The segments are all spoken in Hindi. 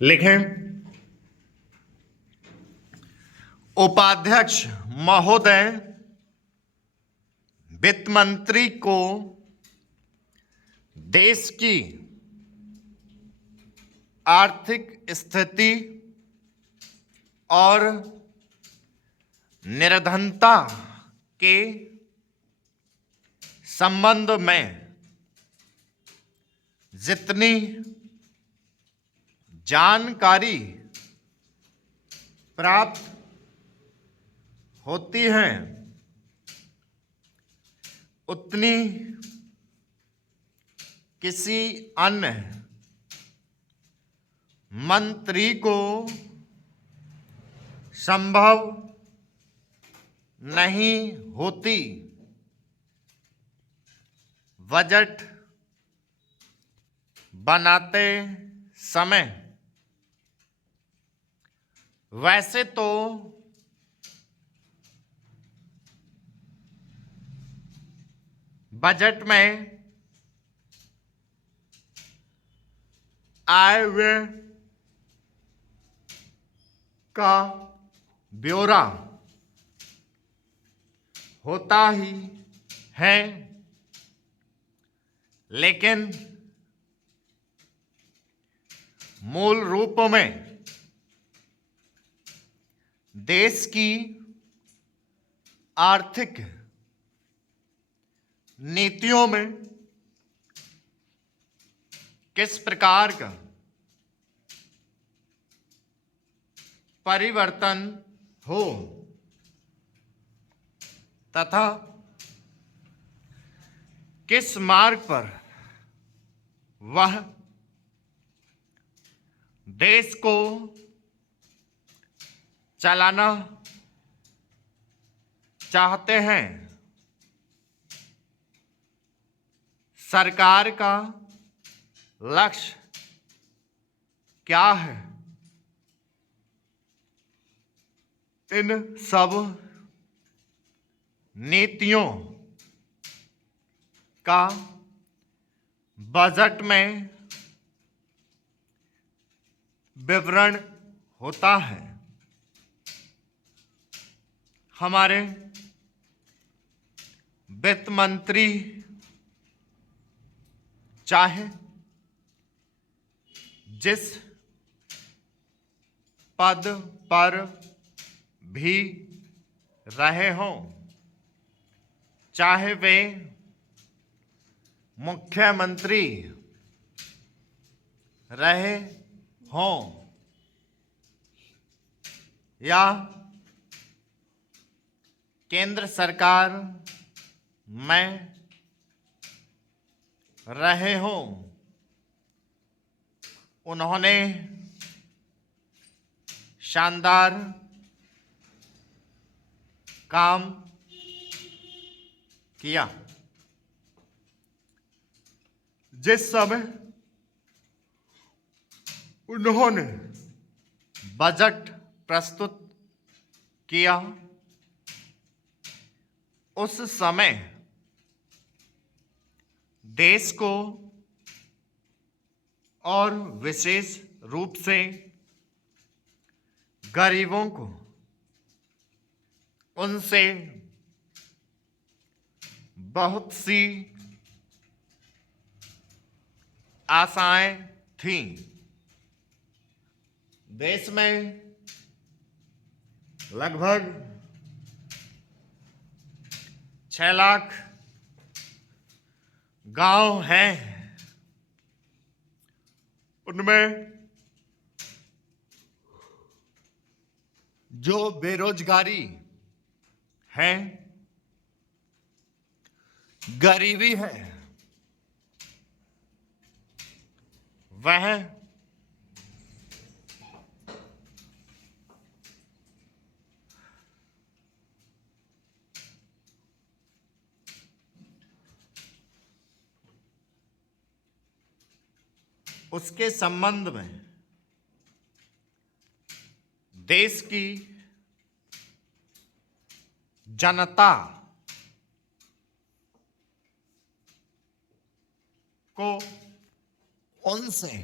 लिखें। उपाध्यक्ष महोदय, वित्त मंत्री को देश की आर्थिक स्थिति और निर्धनता के संबंध में जितनी जानकारी प्राप्त होती है उतनी किसी अन्य मंत्री को संभव नहीं होती। बजट बनाते समय वैसे तो बजट में आय व्यय का ब्यौरा होता ही है, लेकिन मूल रूप में देश की आर्थिक नीतियों में किस प्रकार का परिवर्तन हो तथा किस मार्ग पर वह देश को चलाना चाहते हैं, सरकार का लक्ष्य क्या है, इन सब नीतियों का बजट में विवरण होता है। हमारे वित्त मंत्री चाहे जिस पद पर भी रहे हों, चाहे वे मुख्यमंत्री रहे हों या केंद्र सरकार में रहे हों, उन्होंने शानदार काम किया। जिस समय उन्होंने बजट प्रस्तुत किया, उस समय देश को और विशेष रूप से गरीबों को उनसे बहुत सी आशाएं थीं। देश में लगभग 6 लाख गांव हैं, उनमें जो बेरोजगारी है, गरीबी है, वह उसके संबंध में देश की जनता को उनसे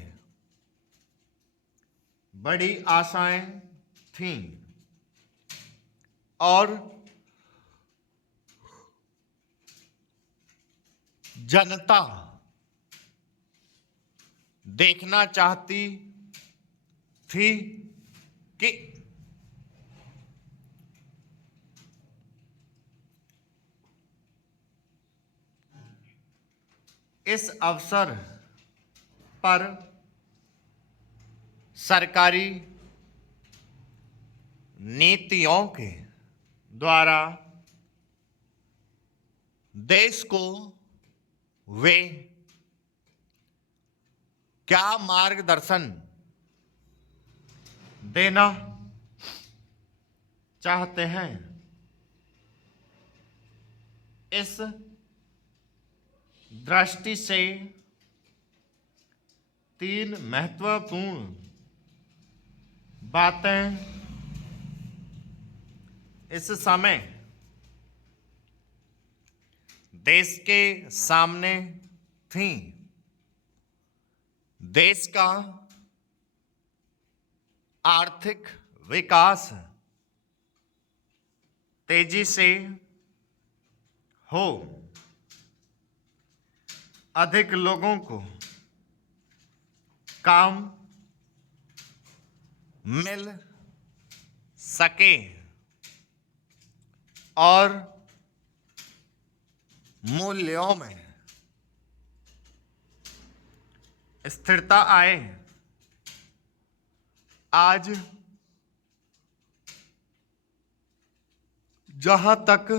बड़ी आशाएं थीं और जनता देखना चाहती थी कि इस अवसर पर सरकारी नीतियों के द्वारा देश को वे क्या मार्गदर्शन देना चाहते हैं, इस दृष्टि से 3 महत्वपूर्ण बातें इस समय देश के सामने थीं। देश का आर्थिक विकास तेजी से हो, अधिक लोगों को काम मिल सके और मूल्यों में स्थिरता आए। आज जहां तक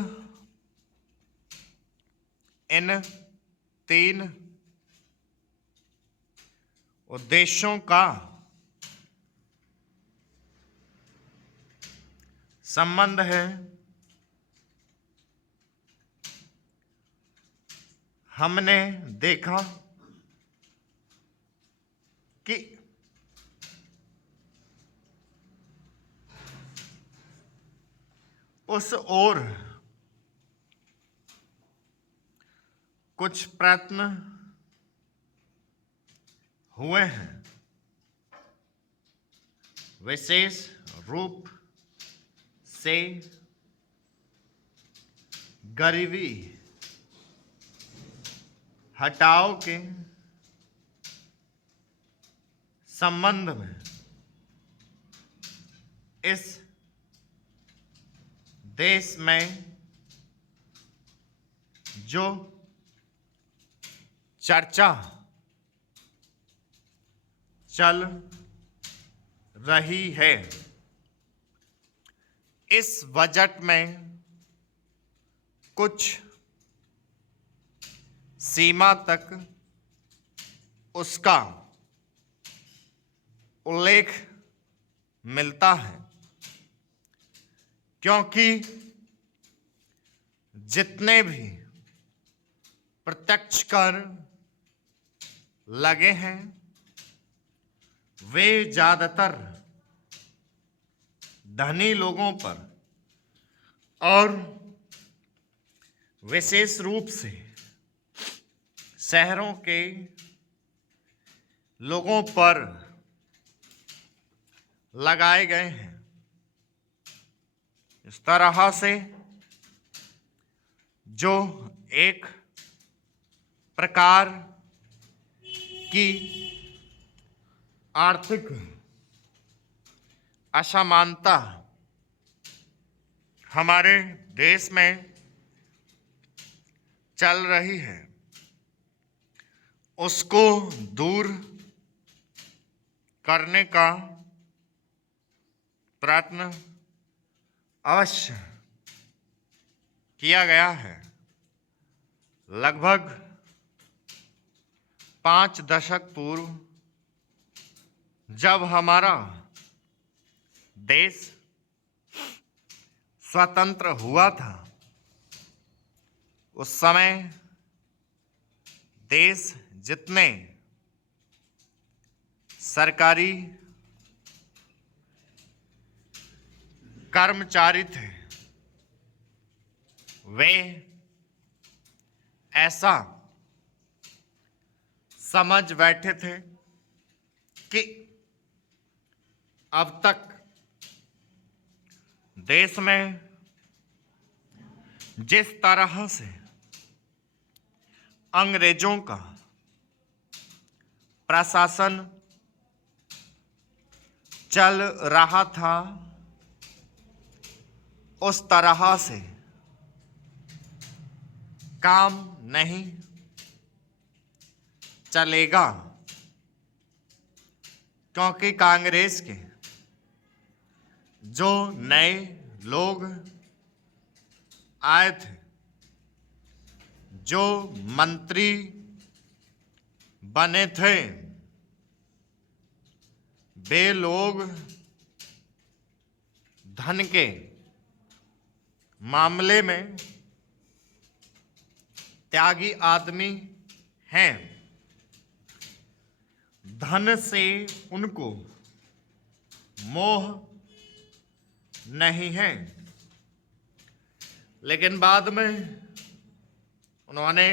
इन 3 उद्देश्यों का संबंध है, हमने देखा कि उस ओर कुछ प्रयत्न हुए हैं, विशेष रूप से गरीबी हटाओ के संबंध में। इस देश में जो चर्चा चल रही है, इस बजट में कुछ सीमा तक उसका उल्लेख मिलता है, क्योंकि जितने भी प्रत्यक्ष कर लगे हैं वे ज़्यादातर धनी लोगों पर और विशेष रूप से शहरों के लोगों पर लगाए गए हैं। इस तरह से जो एक प्रकार की आर्थिक असमानता हमारे देश में चल रही है, उसको दूर करने का प्रयत्न अवश्य किया गया है। लगभग 5 दशक पूर्व जब हमारा देश स्वतंत्र हुआ था, उस समय देश जितने सरकारी कर्मचारी थे वे ऐसा समझ बैठे थे कि अब तक देश में जिस तरह से अंग्रेजों का प्रशासन चल रहा था, उस तरह से काम नहीं चलेगा, क्योंकि कांग्रेस के जो नए लोग आए थे, जो मंत्री बने थे, वे लोग धन के मामले में त्यागी आदमी हैं। धन से उनको मोह नहीं है, लेकिन बाद में उन्होंने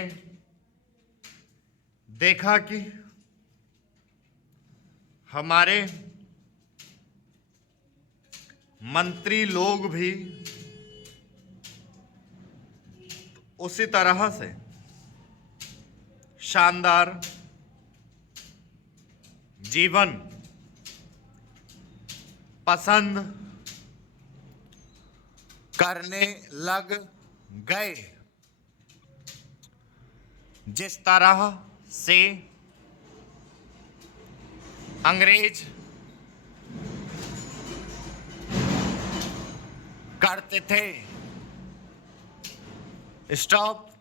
देखा कि हमारे मंत्री लोग भी उसी तरह से शानदार जीवन पसंद करने लग गए। जिस तरह से अंग्रेज करते थे, स्टॉप